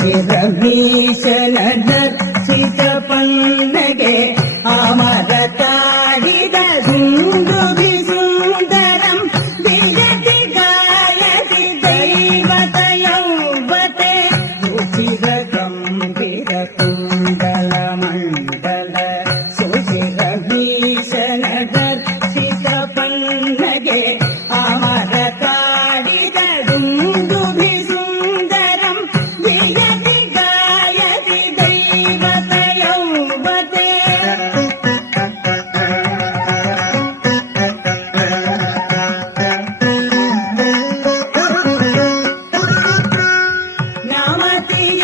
ಸುಚಿರಭೀಷಣ ದರ್ಶಿತ ಪನ್ನಗೆ ಅಮರ ತಾಡಿದ ದುಂದುಭಿ ಸುಂದರಂ ದಿಗತಿ ಗಾಯತಿ ದೈವತ ಯೌವತೆ ಸುಚಿರ ಗಂಭೀರ ಕುಂಡಲ ಮಂಡಲ ಸುಚಿರಭೀಷಣ ದರ್ಶಿತ ಪನ್ನಗೆ ಅಮರ ತಾಡಿದ ದುಂದುಭಿ ಸುಂದರಂ ದಿಗತಿ ಗಾಯತಿ ದೈವತ ಯೌವತೆ ನಮತಿಯ